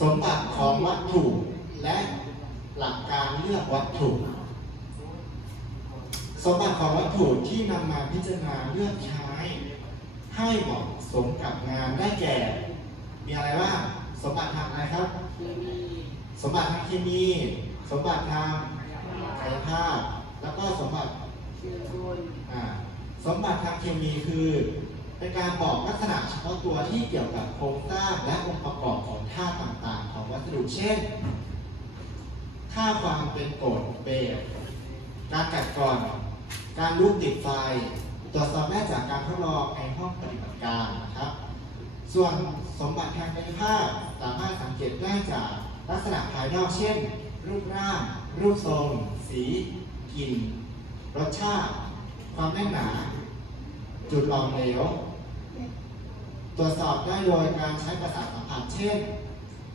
สมบัติของวัตถุและหลักการเลือกวัตถุ สมบัติของวัตถุที่นำมาพิจารณาเลือกใช้ ให้เหมาะสมกับงานได้แก่ มีอะไรบ้างสมบัติทางอะไรครับ สมบัติทางเคมี สมบัติทางกายภาพ แล้วก็สมบัติอ่าสมบัติทางเคมีคือ เป็นการบอกลักษณะเฉพาะตัวที่เกี่ยวกับโครงสร้างและองค์ประกอบของธาตุต่างๆ ของวัสดุเช่น ค่าความเป็นกรดเบสการกัดกร่อน การลุกติดไฟ ตรวจสอบได้จากการทดลองในห้องปฏิบัติการนะครับ ส่วนสมบัติทางกายภาพสามารถสังเกตได้จากลักษณะภายนอกเช่น รูปร่าง รูปทรง สีกลิ่น รสชาติ ความแน่นหนา จุดหลอมเหลว ตรวจสอบได้โดยการใช้ประสาทสัมผัส เช่น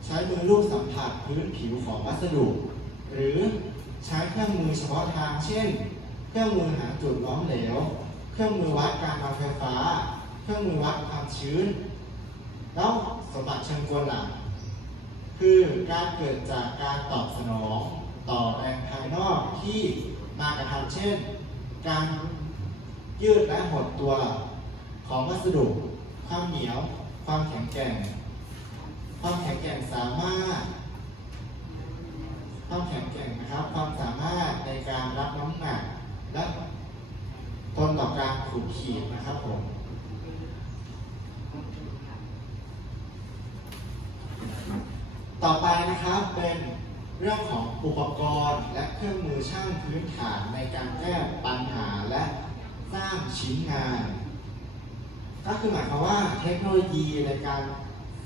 ใช้มือลูบสัมผัสพื้นผิวของวัสดุ หรือใช้เครื่องมือเฉพาะทาง เช่น เครื่องมือหาจุดล้อมเหลว เครื่องมือวัดการเอาไฟฟ้า เครื่องมือวัดความชื้น แล้วสมบัติเชิงกลหลังคือการเกิดจากการตอบสนองต่อแรงภายนอกที่มากระทำเช่น การยืดและหดตัวของวัสดุ ความเหนียว ความแข็งแกร่ง ความแข็งแกร่งสามารถ ความแข็งแกร่งนะครับ ความสามารถในการรับน้ำหนัก และทนต่อการขูดขีดนะครับผมต่อไปนะครับเป็นเรื่องของอุปกรณ์และเครื่องมือช่างพื้นฐานในการแก้ปัญหาและสร้างชิ้นงาน ก็คือหมายความว่าเทคโนโลยีในการ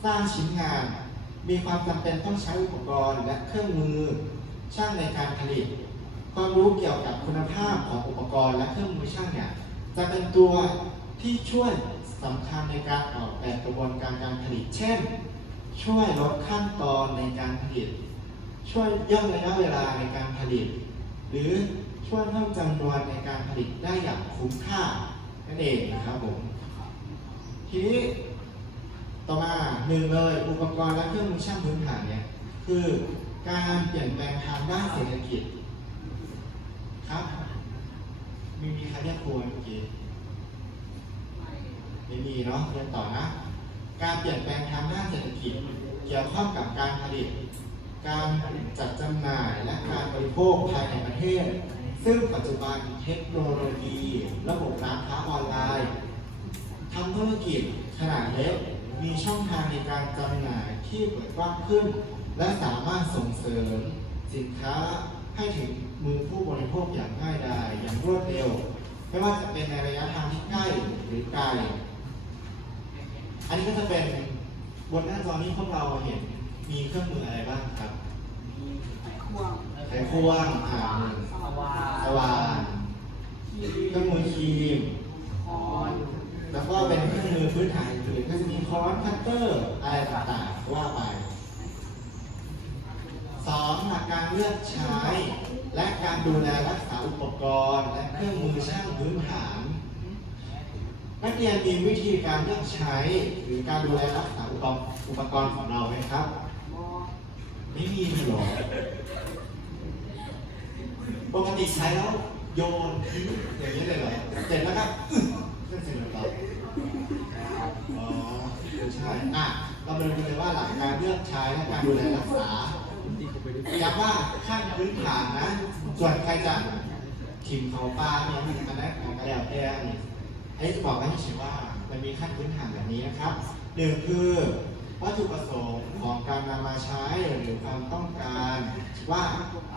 สร้างชิ้นงาน มีความจำเป็นต้องใช้อุปกรณ์และเครื่องมือช่างในการผลิต ความรู้เกี่ยวกับคุณภาพของอุปกรณ์และเครื่องมือช่างเนี่ยจะเป็นตัวที่ช่วยสำคัญในการออกแบบกระบวนการการผลิต เช่น ช่วยลดขั้นตอนในการผลิต ช่วยย่นระยะเวลาในการผลิต หรือช่วยเพิ่มจำนวนในการผลิตได้อย่างคุ้มค่านั่นเองนะครับผม ทีนี้ต่อมาหนึ่งเลยอุปกรณ์และเครื่องมือช่างพื้นฐานเนี่ยคือการเปลี่ยนแปลงทางด้านเศรษฐกิจครับมีมีใครเรียกครูเมื่อกี้ไม่มีเนาะเรียนต่อนะ การเปลี่ยนแปลงทางด้านเศรษฐกิจ เกี่ยวข้องกับการผลิต การจัดจำหน่ายและการบริโภคภายในประเทศ ซึ่งปัจจุบันเทคโนโลยี ระบบร้านค้าออนไลน์ ทำธุรกิจขนาดเล็กมีช่องทางในการจำหน่ายที่เปิดกว้างขึ้น และสามารถส่งเสริม สินค้าให้ถึงมือผู้บริโภคอย่างง่ายดายอย่างรวดเร็ว ไม่ว่าจะเป็นในระยะทางที่ใกล้หรือไกล อันนี้ก็จะเป็นบนหน้าจอนี้พวกเราเห็นมีเครื่องมืออะไรบ้างครับไขควงอ่าสว่านเครื่องมือครีม แล้วก็เป็นเครื่องมือพื้นฐานอื่นก็จะมีค้อนคัตเตอร์อะไรต่างๆว่าไปสองหลักการเลือกใช้ และการดูแลรักษาอุปกรณ์ และเครื่องมือช่างพื้นฐาน นักเรียนมีวิธีการเลือกใช้ หรือการดูแลรักษาอุปกรณ์อุปกรณ์ของเราไหมครับไม่มีหรอปกติใช้แล้วโยนทิ้งอย่างนี้เลยเหรอเสร็จแล้วก็ อึ๊ะนั่นเสร็จแล้วเรออ๋อใช่อะเรามาดูกันเลยว่าหลักการเลือกใช้และการดูแลรักษาย้ำว่าขั้นพื้นฐานนะ ส่วนใครจะทิมเขาปลาเนี่ยมันจะมาได้ของกระเดียวแก้นี่ไอ้จะบอกให้เฉยว่ามันมีขั้นพื้นฐานแบบนี้นะครับหนึ่งคือวัตถุประสงค์ของการนำมาใช้หรือความต้องการ ว่า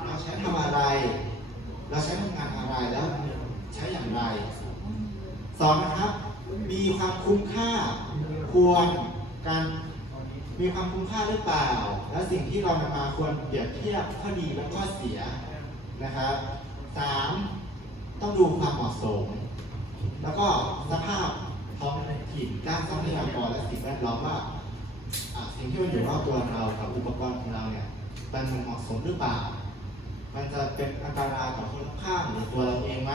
เราใช้ทำอะไร เราใช้ทำงานอะไรแล้วใช้อย่างไร สองนะครับ มีความคุ้มค่าควรการมีความคุ้มค่าหรือเปล่า และสิ่งที่เรานำมาควรเปรียบเทียบข้อดีและข้อเสียนะครับสามต้องดูความเหมาะสม แล้วก็สภาพท้องถิ่นด้านทรัพยากรและสิ่งแวดล้อมว่าอะสิ่งที่มันอยู่รอบตัวเรากับอุปกรณ์ของเราเนี่ยมันเหมาะสมหรือเปล่า มันจะเป็นอันตรายต่อคนข้างหรือตัวเราเองไหม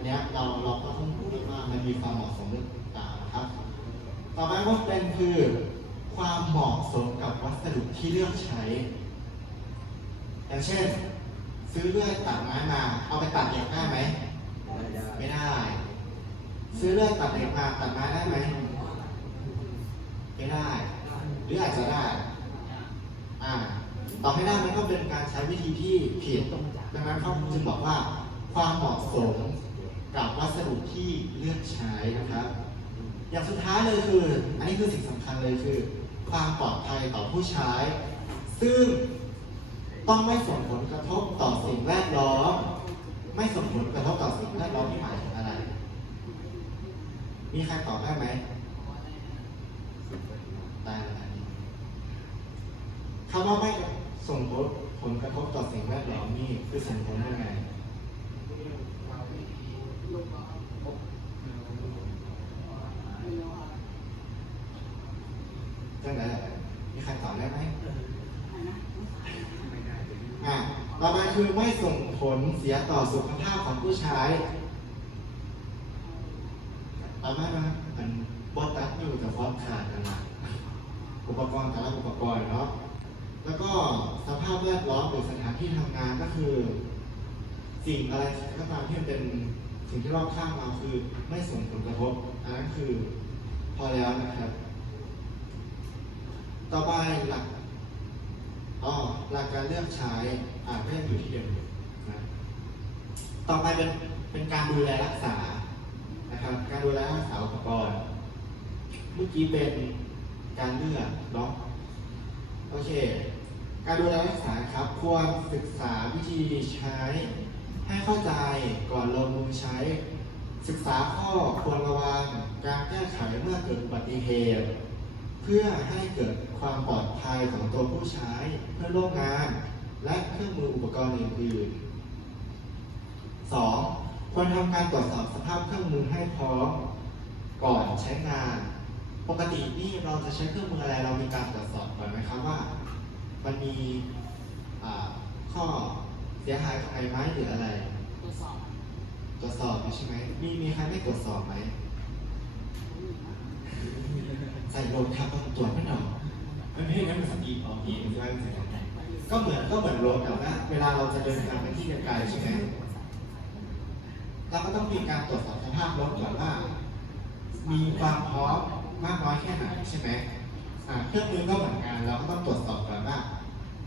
อันเนี้ยเราเราก็ต้องดูด้วยว่ามันมีความเหมาะสมหรือเปล่านะครับ ต่อไปก็เป็นคือคความเหมาะสมกับวัสดุที่เลือกใช้ อย่างเช่น ซื้อเลื่อยตัดไม้มา เอาไปตัดเหล็กได้ไหม ไม่ได้ ซื้อเลื่อยตัดเหล็กมาตัดไม้ได้ไหม ไม่ได้ หรืออาจจะได้ อ่า ต่อให้ได้มันก็เป็นการใช้วิธีที่ผิดดังนั้นเขาจึงบอกว่าความเหมาะสม กับวัสดุที่เลือกใช้นะครับ อย่างสุดท้ายเลยคือ อันนี้คือสิ่งสำคัญเลยคือ ความปลอดภัยต่อผู้ใช้ ซึ่งต้องไม่ส่งผลกระทบต่อสิ่งแวดล้อม ไม่ส่งผลกระทบต่อสิ่งแวดล้อมที่หมายถึงอะไร มีใครตอบได้ไหมได้แล้วอันนี้คำว่าไม่ส่งผลผลกระทบต่อสิ่งแวดล้อมนี่คือส่งผลยังไง จังไดมีใครตอบได้ไหมอะต่อมาคือไม่ส่งผลเสียต่อสุขภาพของผู้ใช้ต่อมานะอันบอตัดอยู่แต่ฟอนขาดกันละอุปกรณ์แต่ละอุปกรณ์เนาะ แล้วก็สภาพแวดล้อมหรือสถานที่ทำงานก็คือ สิ่งอะไรก็ตามที่มันเป็น สิ่งที่รอบข้างเราคือไม่ส่งผลกระทบอันนั้นคือพอแล้วนะครับ ต่อไปหลักอ๋อหลักการเลือกใช้อาก็ยังอยู่ที่เดิมนะต่อไปเป็นเป็นการดูแลรักษานะครับ การดูแลรักษาอุปกรณ์เมื่อกี้เป็นการเลือกเนาะโอเค การดูแลรักษาครับควรศึกษาวิธีใช้ ให้เข้าใจก่อนลงมือใช้ ศึกษาข้อควรระวังการแก้ไขเมื่อเกิดอุบัติเหตุ เพื่อให้เกิดความปลอดภัยของตัวผู้ใช้เพื่อร่วมงาน และเครื่องมืออุปกรณ์อื่นๆ 2. ควรทำการตรวจสอบสภาพเครื่องมือให้พร้อมก่อนใช้งาน ปกตินี่เราจะใช้เครื่องมืออะไรเรามีการตรวจสอบก่อนไหมครับว่า มันมีข้อ เสียหายตรงไหนไหมหรืออะไรตรวจสอบอยู่ใช่ไหมมีมีใครไม่ตรวจสอบไหม ใส่ลมครับต้องตรวจไม่หนอกมันไม่ใช่งั้นมันสกีออกอีกใช่ไหมมันใส่ลมก็เหมือนก็เหมือนรถแต่ว่าเวลาเราจะเดินทางไปที่ไกลๆใช่ไหมเราก็ต้องมีการตรวจสอบสภาพรถก่อนว่า มีความพร้อมมากน้อยแค่ไหนใช่ไหมอ่าเครื่องมือก็เหมือนกันเราก็ต้องตรวจสอบก่อนว่า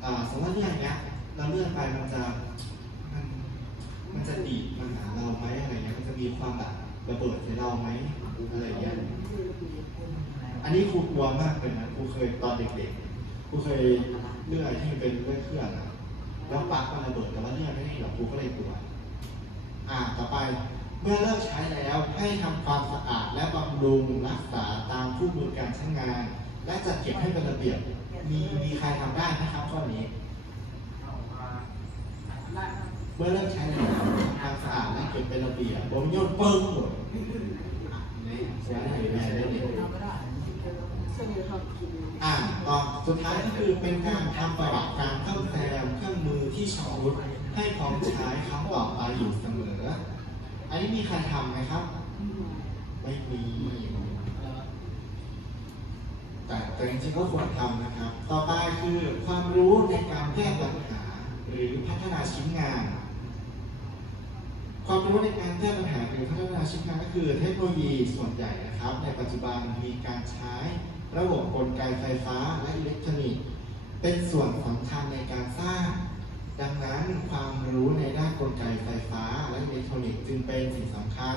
อ่าสมมติว่าเรื่องเนี้ย เราเลื่อนไปมันจะมันมันจะดีดมาหาเราไหมอะไรเงี้ยมันจะมีความแบบระเบิดใส่เราไหมอะไรอย่างเงี้ยอันนี้ครูกลัวมากเลยนะครูเคยตอนเด็กๆครูเคยเลื่อยที่มันเป็นเลื่อยเครื่องอะแล้วปลั๊กมันระเบิดแต่ว่าเลื่อยไม่ได้หรอกครูก็เลยกลัวอ่าต่อไปเมื่อเลิกใช้แล้วให้ทำความสะอาดและบำรุงรักษาตามคู่มือการใช้งาน และจัดเก็บให้เป็นระเบียบมีมีใครทำได้ไหมครับข้อนี้ เมื่อเลิกใช้แล้วทามสะอาดและเก็บเป็นระเบียบบนโยนเปึ้งหมดนี่ใช้ให้แม่ได้เลยอ่าต่อสุดท้ายก็คือเป็นการทำประวัติการซ่อมแซมเครื่องมือที่ชำรุดให้พร้อมใช้ครั้งต่อไปอยู่เสมอ อันนี้มีใครทำไหมครับ ไม่มีแต่แต่จริงๆก็ควรทำนะครับ ต่อไปคือความรู้ในการแก้ปัญหาหรือพัฒนาชิ้นงาน ความรู้ในการแก้ปัญหาหรือพัฒนาชิ้นงานก็คือเทคโนโลยีส่วนใหญ่นะครับ ในปัจจุบันมีการใช้ระบบกลไกไฟฟ้าและอิเล็กทรอนิกส์ เป็นส่วนสำคัญในการสร้าง ดังนั้นความรู้ในด้านกลไกไฟฟ้าและอิเล็กทรอนิกส์จึงเป็นสิ่งสำคัญ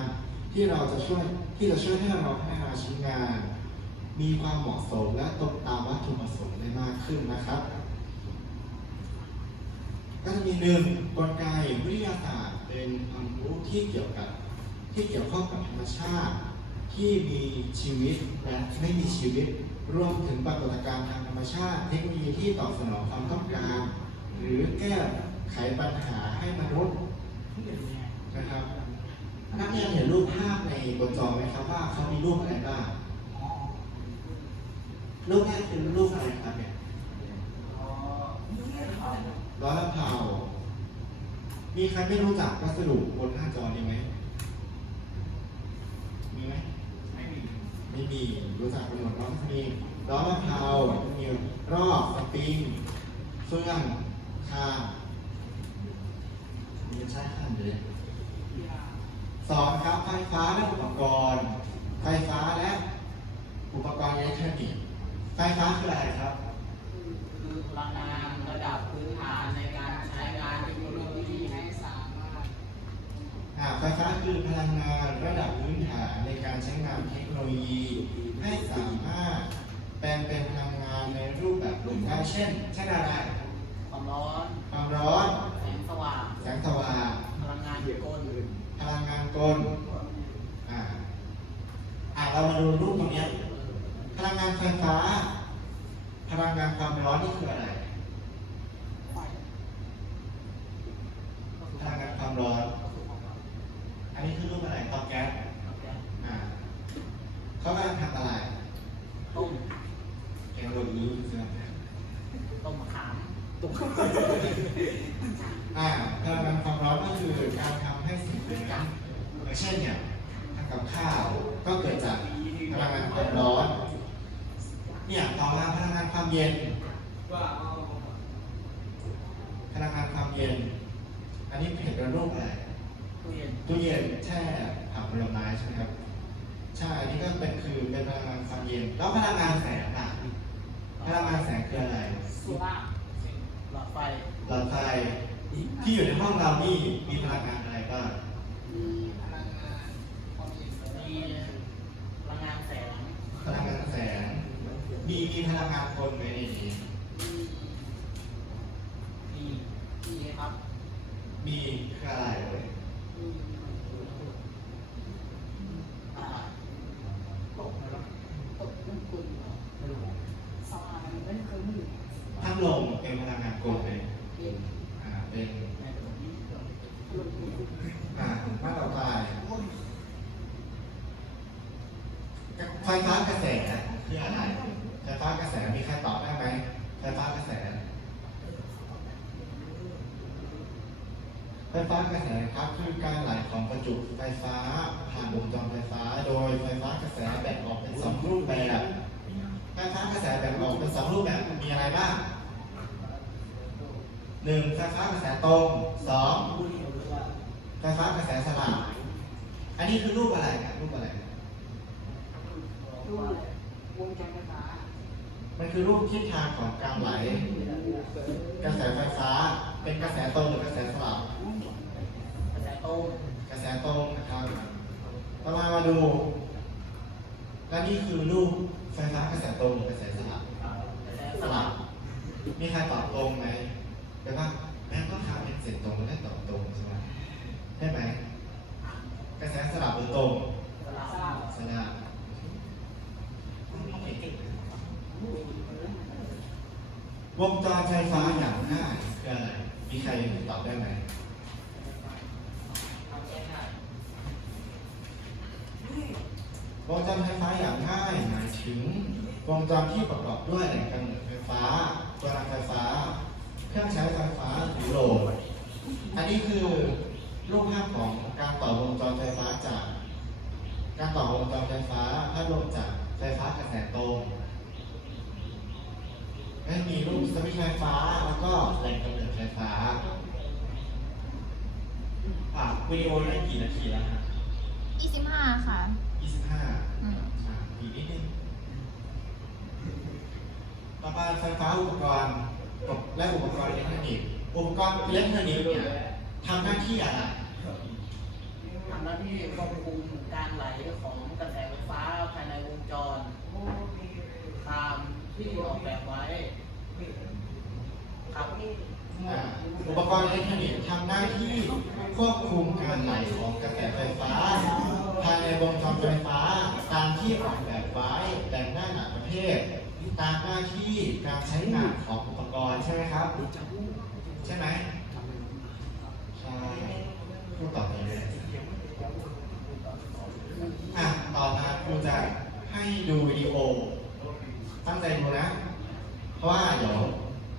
ที่เราจะช่วยที่จะช่วยให้เราพัฒนาชิ้นงาน มีความเหมาะสมและตรงตามวัตถุประสงค์ได้มากขึ้นนะครับ ก็จะมีหนึ่งกลไกวิทยาศาสตร์เป็นความรู้ที่เกี่ยวกับที่เกี่ยวข้องกับธรรมชาติ ที่มีชีวิตและไม่มีชีวิต รวมถึงปรากฏการณ์ทางธรรมชาติ เทคโนโลยีที่ตอบสนองความต้องการ หรือแก้ไขปัญหาให้มนุษย์นะครับนักเรียนเห็นรูปภาพในบนจอไหมครับว่าเขามีรูปอะไรบ้างรูปแรกคือรูปอะไรครับเนี่ย ร้อยละเผามีใครไม่รู้จักวัสดุบนหน้าจอนี้ไหม มีไหม ไม่มี ไม่มี รู้จักกันหมดเนาะจะมีล้อมะพร้าวจะมีรอบสปริงเฟื่องคางมีใช้ข้างเลยสองครับไฟฟ้าและอุปกรณ์ ไฟฟ้าและอุปกรณ์อิเล็กทรอนิกส์ไฟฟ้าคืออะไรครับ คือพลังงาน ระดับพื้นฐานในการใช้งานเทคโนโลยีให้สามารถอ่าไฟฟ้าคือพลังงานระดับพื้นฐานในการใช้งานเทคโนโลยี ให้สามารถแปลงเป็นพลังงานในรูปแบบอื่นได้เช่นเช่นอะไรความร้อนความร้อนแสงสว่างแสงสว่างพลังงานกลพลังงานกลอ่าอ่าเรามาดูรูปตรงเนี้ยพลังงานไฟฟ้า พลังงานความร้อนนี่คืออะไร พลังงานความร้อน อันนี้คือรูปอะไรเตาแก๊สอ่าเขากำลังทำอะไร ต้ม แกงโรยรู้ใช่ไหม ต้มมะขาม อ่าพลังงานความร้อนก็คือการทำให้สิ่งเป็นก๊าซอย่างเช่นเนี่ยทำกับข้าวก็เกิดจากพลังงานความร้อนเนี่ยต่อมาพลังงานความเย็นพลังงานความเย็น อันนี้เห็นเป็นรูปอะไรตู้เย็นตู้เย็นแช่ผักผลไม้ใช่ไหมครับใช่อันนี้ก็เป็นคือเป็นพลังงานความเย็น แล้วพลังงานแสงอะพลังงานแสงคืออะไรโซล่าร์หลอดไฟหลอดไฟ ที่อยู่ในห้องเรานี่มีพลังงานอะไรบ้างมีพลังงานความเย็นมีพลังงานแสงพลังงานแสง มีมีพลังงานคนไหมในนี้มีมีครับ มีคืออะไรเลยอ่าตกนะครับตกน้ำคุณไม่รู้สว่างมันไม่เคยมีพัดลมเป็นพลังงานกลไหม เย็นอ่าเป็นในตรงนี้อ่ามาต่อไปไฟฟ้ากระแสคืออะไรไฟฟ้ากระแสมีใครตอบได้ไหมไฟฟ้ากระแสไฟฟ้ากระแสครับคือการไหลของประจุไฟฟ้าผ่านวงจรไฟฟ้า โดยไฟฟ้ากระแสแบ่งออกเป็นสองรูปแบบไฟฟ้ากระแสแบ่งออกเป็นสองรูปแบบมีอะไรบ้าง หนึ่งไฟฟ้ากระแสตรงสองไฟฟ้ากระแสสลับอันนี้คือรูปอะไรครับรูปอะไรดูวงจรไฟฟ้ามันคือรูปทิศทางของการไหล กระแสไฟฟ้าเป็นกระแสตรงหรือกระแสสลับกระแสตรงกระแสตรงนะครับเรามามาดูและนี่คือรูปไฟฟ้ากระแสตรงหรือกระแสสลับกระแสสสลัลับบมีใครตอบตรงไหม แปลว่าแม่ก็ทำเป็นเสร็จตรงแล้วได้ตอบตรงใช่ไหมใช่ไหมกระแสสลับหรือตรงสลับวงจรไฟฟ้าอย่างง่ายคืออะไรมีใครตอบได้ไหมวงจรไฟฟ้าอย่างง่ายหมายถึงวงจรที่ประกอบด้วยแหล่งกำเนิดไฟฟ้าตัวรับไฟฟ้า เครื่องใช้ไฟฟ้าหรือโหลด อันนี้คือรูปภาพของการต่อวงจรไฟฟ้าจาก การต่อวงจรไฟฟ้าพัดลมจากไฟฟ้ากระแสตรงและมีรูปสวิตช์ไฟฟ้าแล้วก็แหล่งกำเนิดไฟฟ้าอะวิดีโอได้กี่นาทีแล้วฮะยี่สิบห้าค่ะ25อืมอะอีกนิดนึง ต่อไปไฟฟ้าอุปกรณ์ และอุปกรณ์อิเล็กทรอนิกส์อุปกรณ์อิเล็กทรอนิกส์เนี่ยทำหน้าที่อะไรทำหน้าที่ควบคุมการไหลของกระแสไฟฟ้าภายในวงจรตามที่ออกแบบไว้ครับอ่าอุปกรณ์อิเล็กทรอนิกส์ทำหน้าที่ควบคุมการไหลของกระแสไฟฟ้า ภายในวงจรไฟฟ้าตามที่ออกแบบไว้แบ่งหน้าหนาประเภท ตามหน้าที่การใช้งานของอุปกรณ์ใช่ไหมครับ ใช่ไหมใช่พูดต่อไปเลยอะต่อมาครูจะให้ดูวิดีโอ ตั้งใจดูนะ